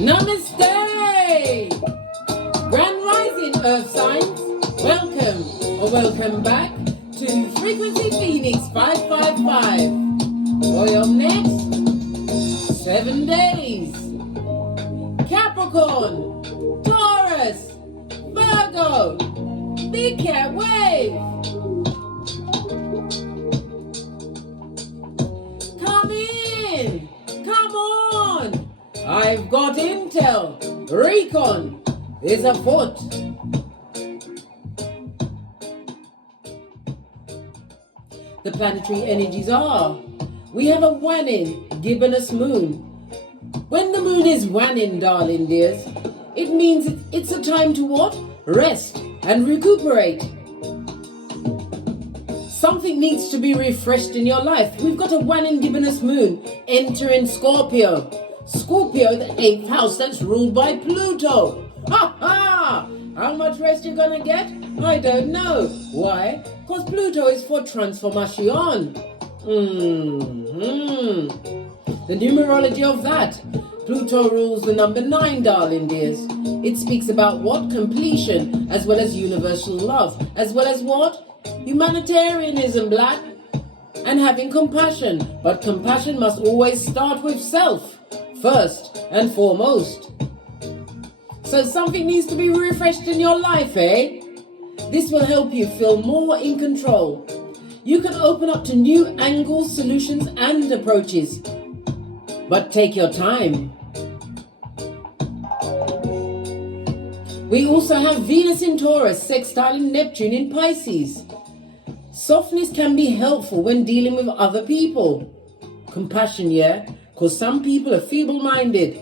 Namaste! Grand Rising Earth Signs, welcome or welcome back to Frequency Phoenix 555 for your next 7 days. Capricorn, Taurus, Virgo, Big Cat Wave. Come in, come on. I've got intel, recon is afoot. The planetary energies are. We have a waning, gibbonous moon. When the moon is waning, darling dears, it means it's a time to what? Rest and recuperate. Something needs to be refreshed in your life. We've got a waning, gibbonous moon entering Scorpio. Scorpio, the 8th house that's ruled by Pluto. Ha ha! How much rest you gonna get? I don't know. Why? Because Pluto is for transformation. The numerology of that. Pluto rules the number 9, darling dears. It speaks about what? Completion, as well as universal love, as well as what? Humanitarianism, black. And having compassion. But compassion must always start with self. First and foremost. So something needs to be refreshed in your life, eh? This will help you feel more in control. You can open up to new angles, solutions, and approaches. But take your time. We also have Venus in Taurus, sextiling Neptune in Pisces. Softness can be helpful when dealing with other people. Compassion, yeah? Because some people are feeble-minded.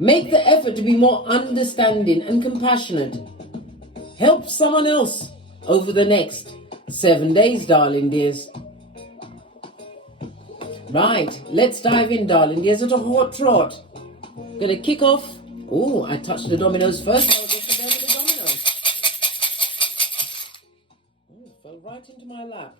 Make the effort to be more understanding and compassionate. Help someone else over the next 7 days, darling dears. Right, let's dive in, darling dears, at a hot trot. Gonna kick off. Oh, I touched the dominoes first. I'll go for them with the dominoes. Fell right into my lap.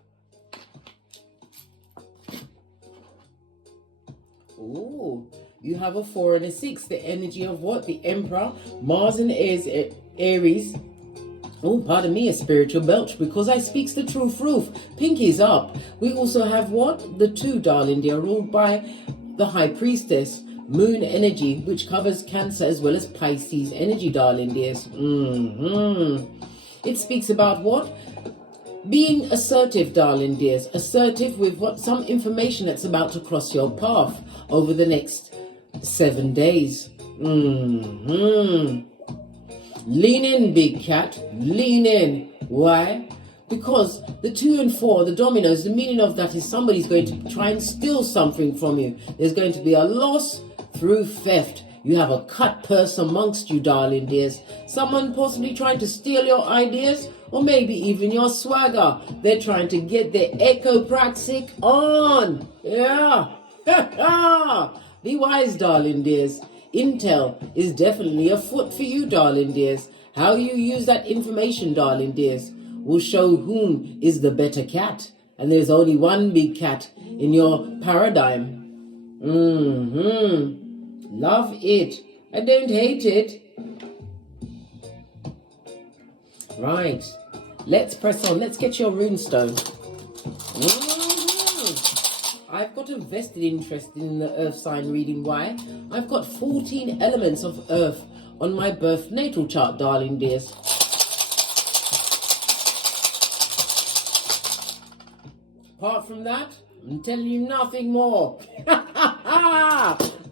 Oh, you have a 4 and a 6. The energy of what? The Emperor, Mars and Aries. Oh, pardon me, a spiritual belch, because I speaks the truth. Pinkies up. We also have what? The 2, darling dear, ruled by the High Priestess. Moon energy, which covers Cancer as well as Pisces energy, darling dears. It speaks about what? Being assertive, darling dears. Assertive with what? Some information that's about to cross your path over the next 7 days. Lean in, big cat. Lean in. Why? Because the 2 and 4, the dominoes, the meaning of that is somebody's going to try and steal something from you. There's going to be a loss through theft. You have a cut purse amongst you, darling dears. Someone possibly trying to steal your ideas, or maybe even your swagger. They're trying to get their echopraxic on. Yeah. Be wise, darling dears. Intel is definitely afoot for you, darling dears. How you use that information, darling dears, will show whom is the better cat. And there's only one big cat in your paradigm. Love it. I don't hate it. Right. Let's press on. Let's get your runestone. I've got a vested interest in the earth sign reading. Why? I've got 14 elements of earth on my birth natal chart, darling dears. Apart from that, I'm telling you nothing more.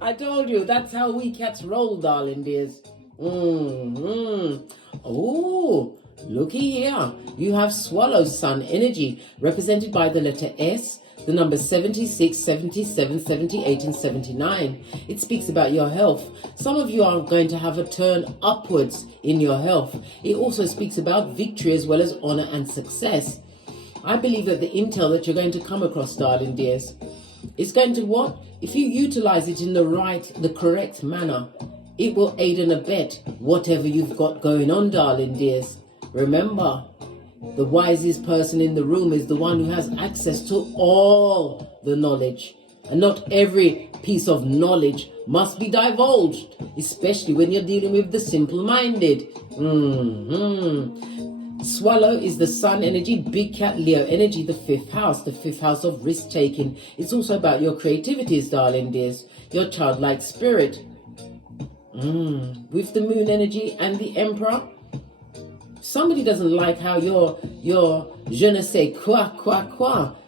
I told you, that's how we cats roll, darling dears. Oh, looky here. You have swallow sun energy, represented by the letter S, the numbers 76, 77, 78, and 79. It speaks about your health. Some of you are going to have a turn upwards in your health. It also speaks about victory as well as honor and success. I believe that the intel that you're going to come across, darling dears, is going to what? If you utilize it in the correct manner, it will aid and abet whatever you've got going on, darling dears. Remember, the wisest person in the room is the one who has access to all the knowledge. And not every piece of knowledge must be divulged, especially when you're dealing with the simple-minded. Swallow is the sun energy, big cat Leo energy, the fifth house of risk-taking. It's also about your creativities, darling dears, your childlike spirit. With the moon energy and the emperor, somebody doesn't like how your je ne sais quoi.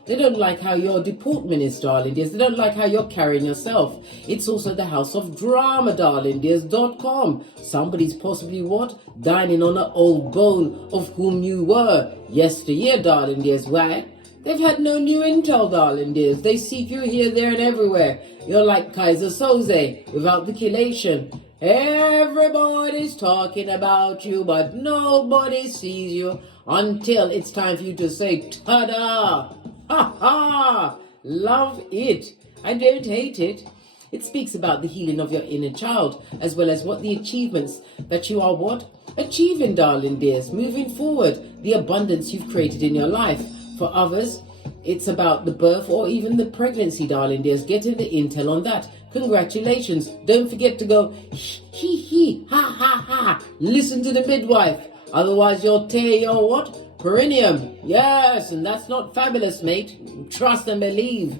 They don't like how your deportment is, darling dears. They don't like how you're carrying yourself. It's also the house of drama, darling dears.com. Somebody's possibly what? Dining on an old bone of whom you were yesteryear, darling dears. Why? They've had no new intel, darling dears. They seek you here, there, and everywhere. You're like Kaiser Soze without the chelation. Everybody's talking about you, but nobody sees you until it's time for you to say, ta-da! Ha ha! Love it. I don't hate it. It speaks about the healing of your inner child, as well as what the achievements that you are what? Achieving, darling dears. Moving forward, the abundance you've created in your life. For others, it's about the birth or even the pregnancy, darling dears. Getting the intel on that. Congratulations. Don't forget to go hee, ha. Listen to the midwife. Otherwise you'll tear your what? Perineum. Yes, and that's not fabulous, mate. Trust and believe.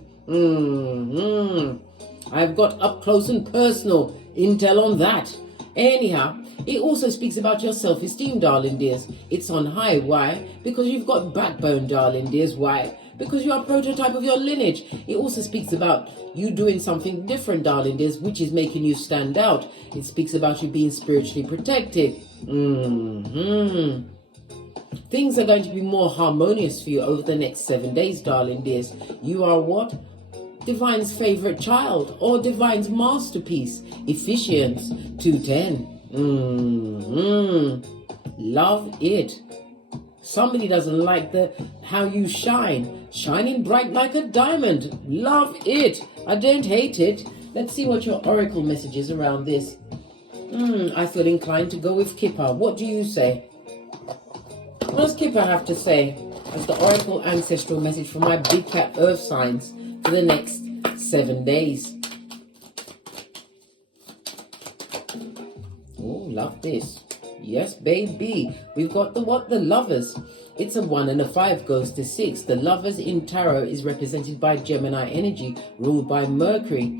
I've got up close and personal intel on that. Anyhow, it also speaks about your self-esteem, darling dears. It's on high. Why? Because you've got backbone, darling dears. Why? Because you're a prototype of your lineage. It also speaks about you doing something different, darling dears, which is making you stand out. It speaks about you being spiritually protected. Things are going to be more harmonious for you over the next 7 days, darling dears. You are what? Divine's favorite child or Divine's masterpiece. Ephesians 2:10. Love it. Somebody doesn't like how you shine. Shining bright like a diamond. Love it. I don't hate it. Let's see what your oracle message is around this. I feel inclined to go with Kipper. What do you say? What does Kipper have to say as the oracle ancestral message for my big cat earth signs for the next 7 days? Oh, love this. Yes, baby. We've got the what? The lovers. It's a 1 and a 5 goes to 6. The lovers in tarot is represented by Gemini energy, ruled by Mercury.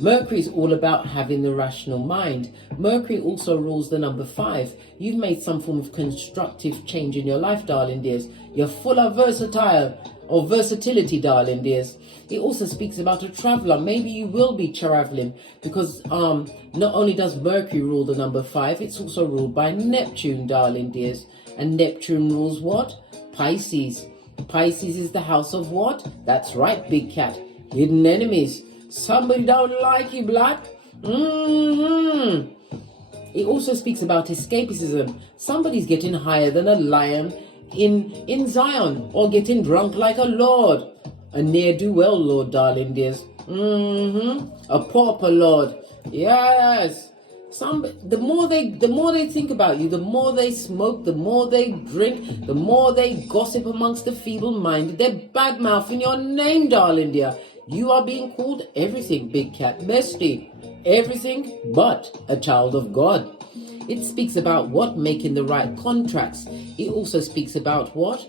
Mercury is all about having the rational mind. Mercury also rules the number 5. You've made some form of constructive change in your life, darling dears. You're full of versatility, darling dears. It also speaks about a traveler. Maybe you will be traveling because not only does Mercury rule the number 5, it's also ruled by Neptune, darling dears. And Neptune rules what? Pisces. Pisces is the house of what? That's right, big cat. Hidden enemies. Somebody don't like you, black. It also speaks about escapism. Somebody's getting higher than a lion in Zion, or getting drunk like a lord. A ne'er-do-well lord, darling dears. A pauper lord. Yes. The more they think about you, the more they smoke, the more they drink, the more they gossip amongst the feeble-minded. They're bad-mouthing your name, darling dear. You are being called everything, big cat bestie. Everything but a child of God. It speaks about what? Making the right contracts. It also speaks about what?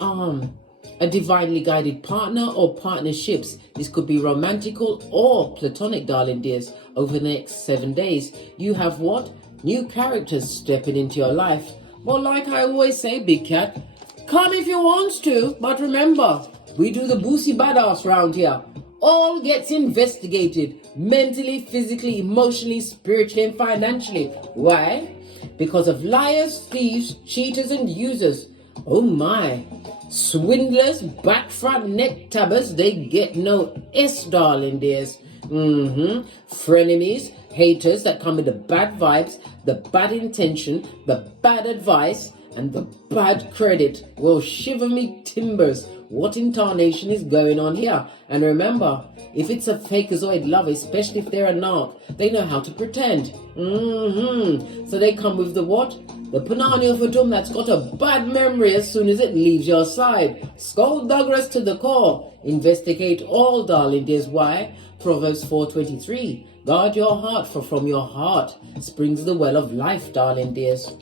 A divinely guided partner or partnerships. This could be romantical or platonic, darling dears. Over the next 7 days, you have what? New characters stepping into your life. Well, like I always say, big cat, come if you want to, but remember, we do the boosie badass round here. All gets investigated mentally, physically, emotionally, spiritually, and financially. Why? Because of liars, thieves, cheaters, and users. Oh my. Swindlers, back front neck tabbers, they get no S, darling dears. Frenemies, haters that come with the bad vibes, the bad intention, the bad advice, and the bad credit. Well, shiver me timbers. What incarnation is going on here? And remember, if it's a fakeazoid lover, especially if they're a narc, they know how to pretend. So they come with the what? The Panani of Atum that's got a bad memory as soon as it leaves your side. Skullduggerous to the core. Investigate all, darling dears. Why? Proverbs 4:23. Guard your heart, for from your heart springs the well of life, darling dears.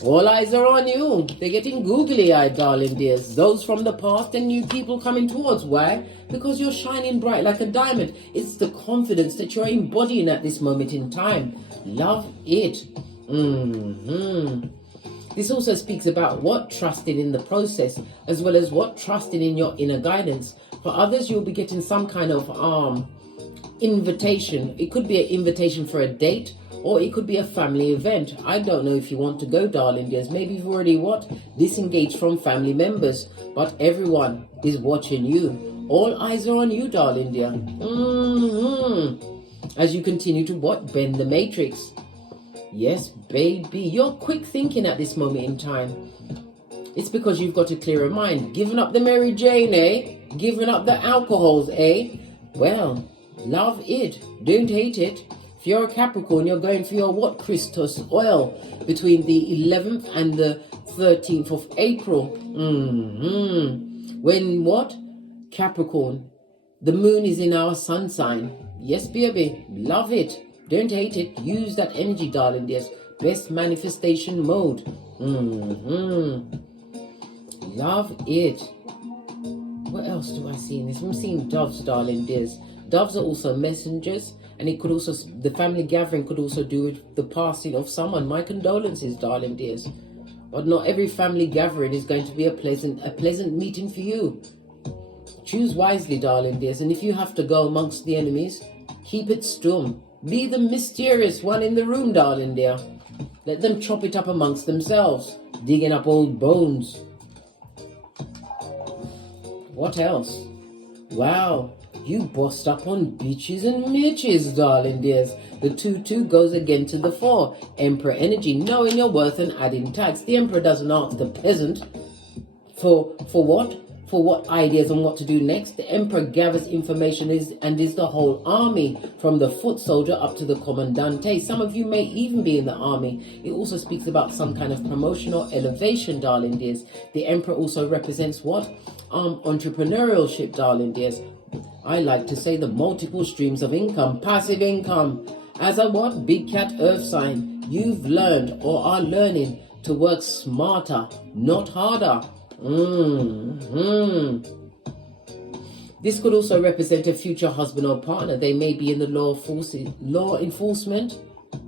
All eyes are on you. They're getting googly-eyed, darling dears. Those from the past and new people coming towards. Why? Because you're shining bright like a diamond. It's the confidence that you're embodying at this moment in time. Love it. This also speaks about what trusting in the process, as well as what trusting in your inner guidance. For others, you'll be getting some kind of invitation. It could be an invitation for a date, or it could be a family event. I don't know if you want to go, darling dears. Maybe you've already disengaged from family members, but everyone is watching you. All eyes are on you, darling dear. As you continue to bend the matrix. Yes, baby, you're quick thinking at this moment in time. It's because you've got a clearer mind. Giving up the Mary Jane, eh? Giving up the alcohols, eh? Well, love it. Don't hate it. If you're a Capricorn, you're going for your Christos oil between the 11th and the 13th of April. When Capricorn, the moon is in our sun sign. Yes, baby, love it. Don't hate it. Use that energy, darling dears. Best manifestation mode. Love it. What else do I see in this? I'm seeing doves, darling dears. Doves are also messengers, and it could also, the family gathering could also do with the passing of someone. My condolences, darling dears. But not every family gathering is going to be a pleasant meeting for you. Choose wisely, darling dears. And if you have to go amongst the enemies, keep it stum. Be the mysterious one in the room, darling dear. Let them chop it up amongst themselves, digging up old bones. What else? Wow, you bossed up on beaches and mitches, darling dears. The 2-2 goes again to the 4. Emperor energy, knowing your worth and adding tax. The emperor doesn't ask the peasant for what? For what ideas on what to do next. The emperor gathers information and is the whole army, from the foot soldier up to the commandante. Some of you may even be in the army. It also speaks about some kind of promotion or elevation, darling dears. The emperor also represents what? Entrepreneurship, darling dears. I like to say the multiple streams of income, passive income. As a big cat earth sign, you've learned or are learning to work smarter, not harder. This could also represent a future husband or partner. They may be in the law enforcement,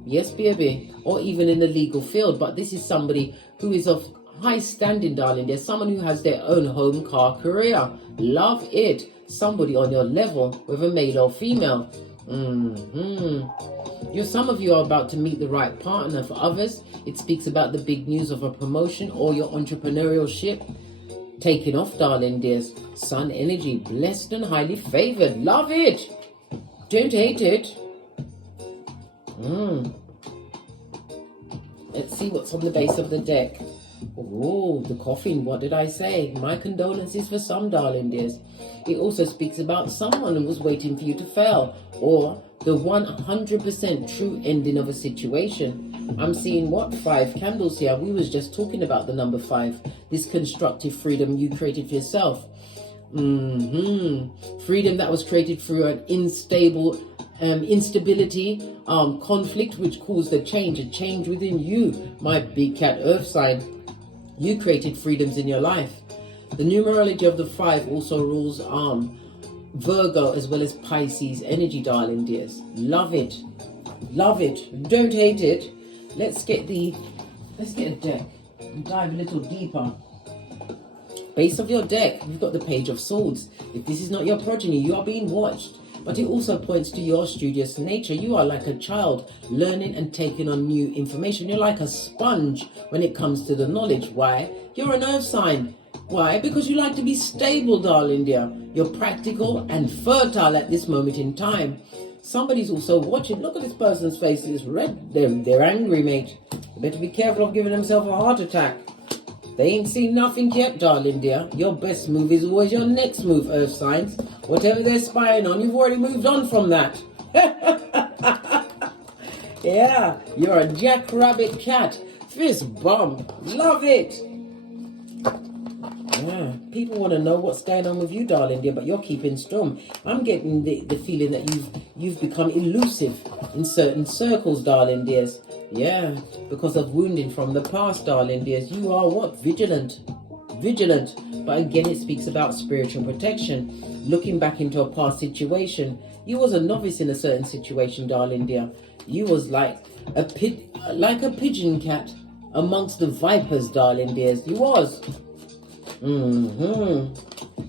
yes, baby, or even in the legal field. But this is somebody who is of high standing, darling. There's someone who has their own home, car, career. Love it. Somebody on your level, whether male or female. Some of you are about to meet the right partner. For others, it speaks about the big news of a promotion or your entrepreneurship taking off, darling dears. Sun energy, blessed and highly favored. Love it. Don't hate it. Let's see what's on the base of the deck. Oh, the coffin. What did I say? My condolences for some, darling dears. It also speaks about someone who was waiting for you to fail, or the 100% true ending of a situation. I'm seeing 5 candles here. We was just talking about the number 5. This constructive freedom you created for yourself. Freedom that was created through an instability, conflict, which caused a change within you. My big cat earth sign. You created freedoms in your life. The numerology of the 5 also rules Virgo as well as Pisces energy, darling dears. Love it. Love it. Don't hate it. Let's get a deck and dive a little deeper. Base of your deck, you've got the Page of Swords. If this is not your progeny, you are being watched. But it also points to your studious nature. You are like a child, learning and taking on new information. You're like a sponge when it comes to the knowledge. Why? You're an earth sign. Why? Because you like to be stable, darling dear. You're practical and fertile at this moment in time. Somebody's also watching. Look at this person's face. It's red. They're angry, mate. You better be careful of giving themselves a heart attack. They ain't seen nothing yet, darling dear. Your best move is always your next move, earth signs. Whatever they're spying on, you've already moved on from that. Yeah, you're a jackrabbit cat. Fist bump. Love it. Yeah, people want to know what's going on with you, darling dear, but you're keeping stum. I'm getting the feeling that you've become elusive in certain circles, darling dears. Yeah, because of wounding from the past, darling dears. You are what? Vigilant. Vigilant. But again, it speaks about spiritual protection. Looking back into a past situation, you was a novice in a certain situation, darling dear. You was like a pigeon cat amongst the vipers, darling dears. You was.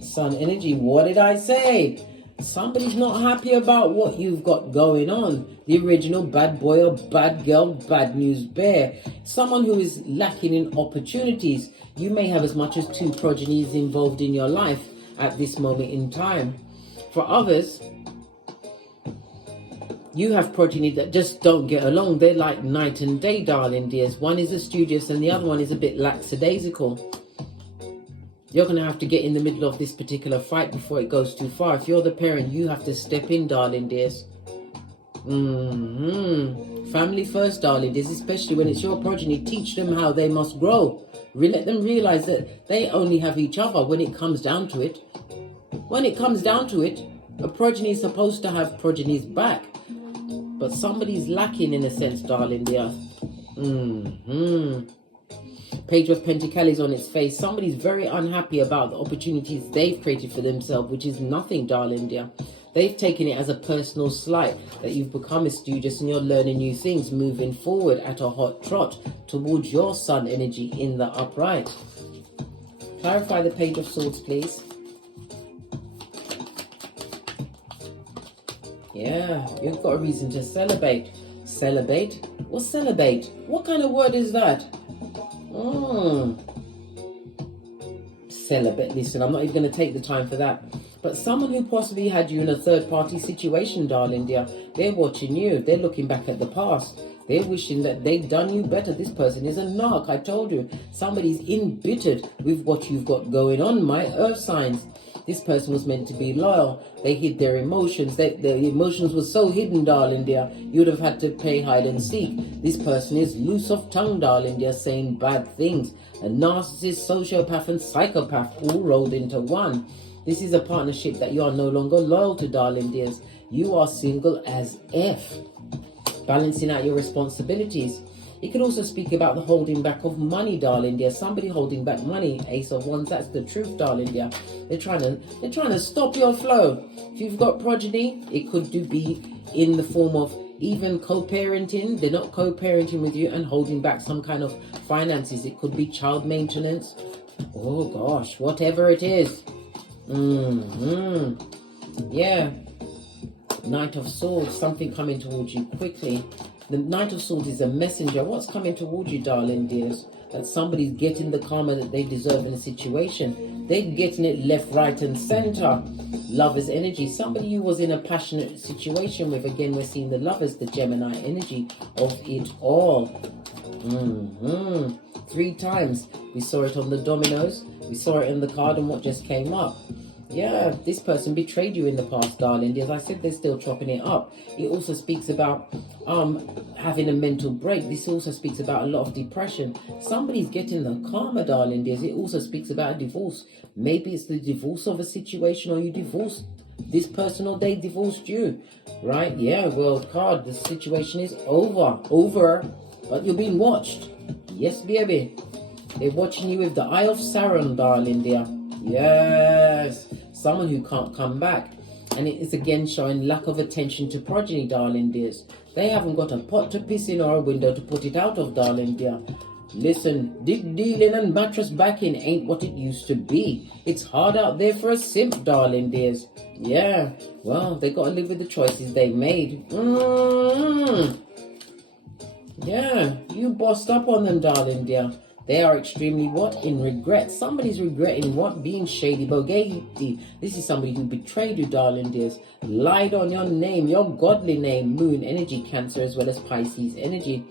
Sun energy, what did I say? Somebody's not happy about what you've got going on. The original bad boy or bad girl, bad news bear. Someone who is lacking in opportunities. You may have as much as 2 progenies involved in your life at this moment in time. For others, you have progeny that just don't get along. They're like night and day, darling dears. One is a studious and the other one is a bit lackadaisical. You're going to have to get in the middle of this particular fight before it goes too far. If you're the parent, you have to step in, darling dears. Family first, darling dears, especially when it's your progeny. Teach them how they must grow. Let them realize that they only have each other when it comes down to it. When it comes down to it, a progeny is supposed to have progenies back. But somebody's lacking in a sense, darling dear. Page of Pentacles on its face. Somebody's very unhappy about the opportunities they've created for themselves, which is nothing, darling dear. They've taken it as a personal slight that you've become a studious and you're learning new things, moving forward at a hot trot towards your sun energy in the upright. Clarify the Page of Swords, please. Yeah, you've got a reason to celebrate. Celebrate? What's celebrate? What kind of word is that? Celebrate. Listen, I'm not even going to take the time for that. But someone who possibly had you in a third-party situation, darling dear, they're watching you. They're looking back at the past. They're wishing that they'd done you better. This person is a narc, I told you. Somebody's embittered with what you've got going on, my earth signs. This person was meant to be loyal. They hid their emotions. Their emotions were so hidden, darling dear, you'd have had to play hide and seek. This person is loose of tongue, darling dear, saying bad things. A narcissist, sociopath, and psychopath all rolled into one. This is a partnership that you are no longer loyal to, darling dears. You are single as F. Balancing out your responsibilities. It could also speak about the holding back of money, darling dear. Somebody holding back money. Ace of Wands, that's the truth, darling dear. They're trying to stop your flow. If you've got progeny, it could be in the form of even co-parenting. They're not co-parenting with you and holding back some kind of finances. It could be child maintenance. Oh gosh, whatever it is. Yeah. Knight of Swords, something coming towards you quickly. The Knight of Swords is a messenger. What's coming towards you, darling dears? That somebody's getting the karma that they deserve in a situation. They're getting it left, right, and center. Lover's energy. Somebody who was in a passionate situation with, again, we're seeing the lovers, the Gemini energy of it all. 3 times. We saw it on the dominoes. We saw it in the card and what just came up. Yeah, this person betrayed you in the past, darling. As I said, they're still chopping it up. It also speaks about having a mental break. This also speaks about a lot of depression. Somebody's getting the karma, darling dears. It also speaks about a divorce. Maybe it's the divorce of a situation, or you divorced this person or they divorced you. Right? Yeah, World card. The situation is over. But you're being watched. Yes, baby. They're watching you with the eye of Sauron, darling dear. Yes, someone who can't come back. And it is again showing lack of attention to progeny, darling dears. They haven't got a pot to piss in or a window to put it out of, darling dear. Listen, dig dealing and mattress backing ain't what it used to be. It's hard out there for a simp, darling dears. Yeah, well, they got to live with the choices they made. Yeah, you bossed up on them, darling dear. They are extremely what? In regret. Somebody's regretting what? Being shady, bogey. This is somebody who betrayed you, darling dears. Lied on your name, your godly name. Moon energy, Cancer, as well as Pisces energy.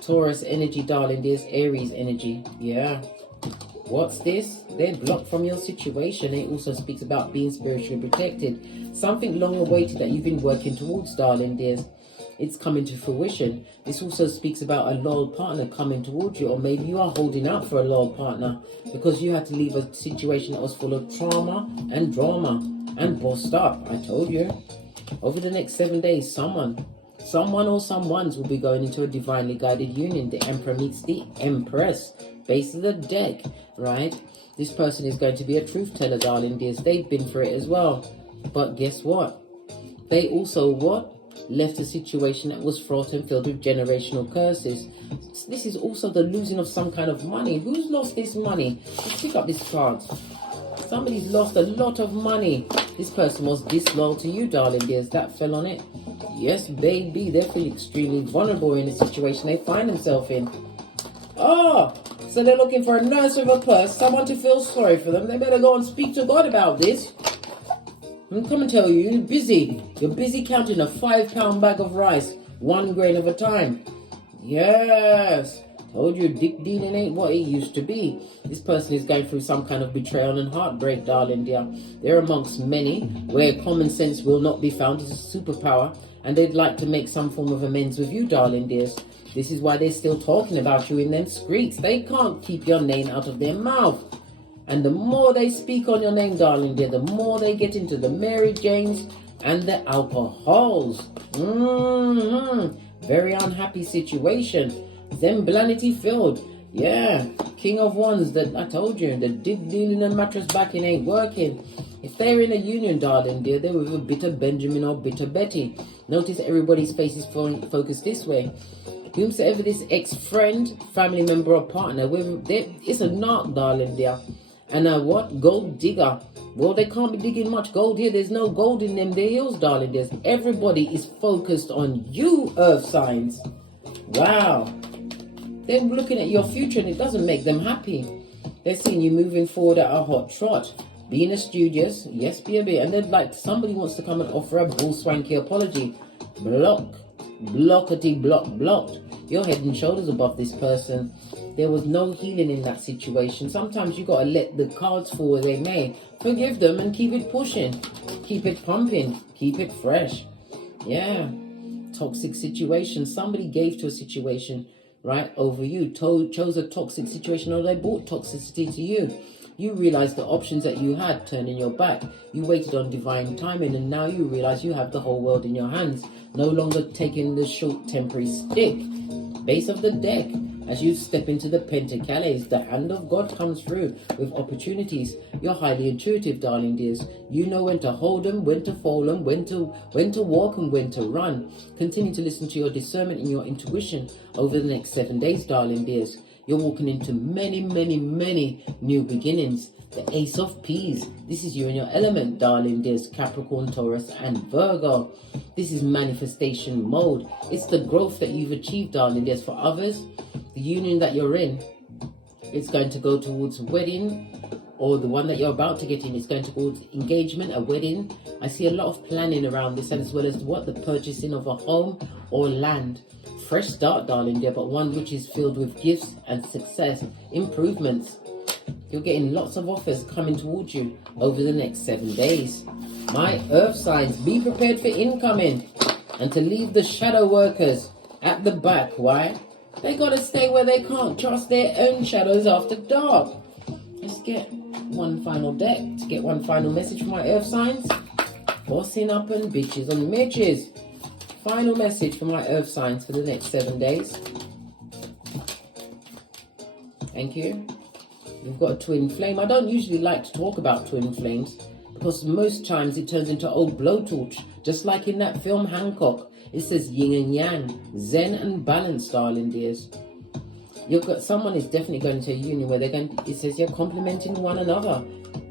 Taurus energy, darling dears. Aries energy. Yeah. What's this? They're blocked from your situation. It also speaks about being spiritually protected. Something long awaited that you've been working towards, darling dears. It's coming to fruition. This also speaks about a loyal partner coming towards you, or maybe you are holding out for a loyal partner because you had to leave a situation that was full of trauma and drama and bossed up. I told you. Over the next 7 days, someone or someones will be going into a divinely guided union. The Emperor meets the Empress. Base of the deck, right? This person is going to be a truth teller, darling dears. They've been through it as well. But guess what? They also left a situation that was fraught and filled with generational curses. This is also the losing of some kind of money. Who's lost this money? Let's pick up this card. Somebody's lost a lot of money. This person was disloyal to you, darling dears. That fell on it. Yes, baby. They're feeling extremely vulnerable in the situation they find themselves in. So they're looking for a nurse with a purse, someone to feel sorry for them. They better go and speak to God about this. I'm coming to tell you, you're busy. You're busy counting a 5-pound bag of rice, 1 grain at a time. Yes. Told you, dick dealing ain't what it used to be. This person is going through some kind of betrayal and heartbreak, darling dear. They're amongst many where common sense will not be found as a superpower, and they'd like to make some form of amends with you, darling dears. This is why they're still talking about you in them streets. They can't keep your name out of their mouth. And the more they speak on your name, darling dear, the more they get into the Mary Janes and the alcohols. Very unhappy situation. Zemblanity filled. Yeah, King of Wands, that I told you, the dig dealing and mattress backing ain't working. If they're in a union, darling dear, they're with a bitter Benjamin or bitter Betty. Notice everybody's face is focused this way. Whomsoever this ex-friend, family member or partner, it's a narc, darling dear. And a gold digger. Well, they can't be digging much gold here. There's no gold in them their hills, darling dears. Everybody is focused on you, earth signs. Wow. They're looking at your future and it doesn't make them happy. They're seeing you moving forward at a hot trot. Being a studious, yes, be a bit. And they'd like, somebody wants to come and offer a bull swanky apology. Blockety blocked. You're head and shoulders above this person. There was no healing in that situation. Sometimes you gotta let the cards fall where they may. Forgive them and keep it pushing. Keep it pumping. Keep it fresh. Yeah. Toxic situation. Somebody gave to a situation, right, over you. Chose a toxic situation, or they brought toxicity to you. You realize the options that you had, turning your back. You waited on divine timing, and now you realize you have the whole world in your hands. No longer taking the short temporary stick. Base of the deck. As you step into the Pentacles, the hand of God comes through with opportunities. You're highly intuitive, darling dears. You know when to hold them, when to fold them, when to walk and when to run. Continue to listen to your discernment and your intuition over the next 7 days, darling dears. You're walking into many new beginnings. The Ace of Peas. This is you in your element, darling dears. Capricorn, Taurus, and Virgo. This is manifestation mode. It's the growth that you've achieved, darling dears. For others, the union that you're in, it's going to go towards wedding, or the one that you're about to get in is going towards engagement, a wedding. I see a lot of planning around this, and as well as the purchasing of a home or land. Fresh start, darling dear, but one which is filled with gifts and success, improvements. You're getting lots of offers coming towards you over the next 7 days. My earth signs, be prepared for incoming and to leave the shadow workers at the back. Why? They got to stay where they can't trust their own shadows after dark. Let's get one final deck to get one final message for my earth signs. Bossing up and bitches and midges. Final message for my earth signs for the next 7 days. Thank you. We've got a twin flame. I don't usually like to talk about twin flames because most times it turns into old blowtorch, just like in that film Hancock. It says yin and yang, zen and balance, darling dears. Someone is definitely going to a union where it says you're complementing one another.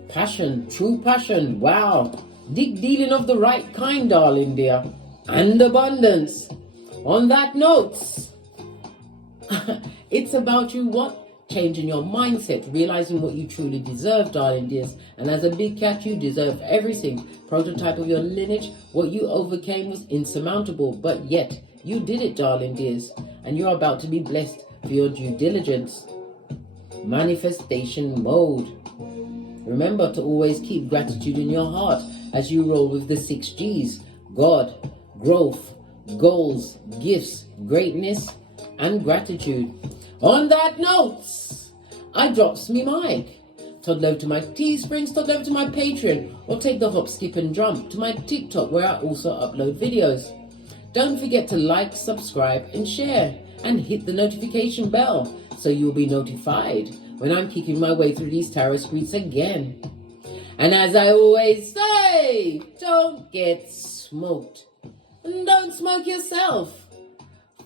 Passion, true passion, wow. Dealing of the right kind, darling dear. And abundance. On that note, it's about you changing your mindset, realizing what you truly deserve, darling dears. And as a big cat, you deserve everything. Prototype of your lineage, what you overcame was insurmountable, but yet you did it, darling dears. And you're about to be blessed for your due diligence. manifestation mode. Remember to always keep gratitude in your heart as you roll with the 6 G's: God, growth, goals, gifts, greatness, and gratitude. On that note, I drops me mic. Toddle over to my Teesprings, toddle over to my Patreon, or take the hop, skip and jump to my TikTok where I also upload videos. Don't forget to like, subscribe and share, and hit the notification bell so you'll be notified when I'm kicking my way through these tarot streets again. And as I always say, don't get smoked. And don't smoke yourself.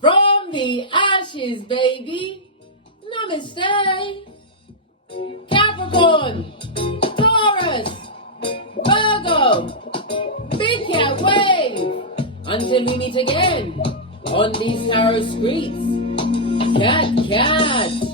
From the ashes, baby. Namaste. Capricorn, Taurus, Virgo, Big Cat Wave. Until we meet again on these tarot streets. Cat, cat.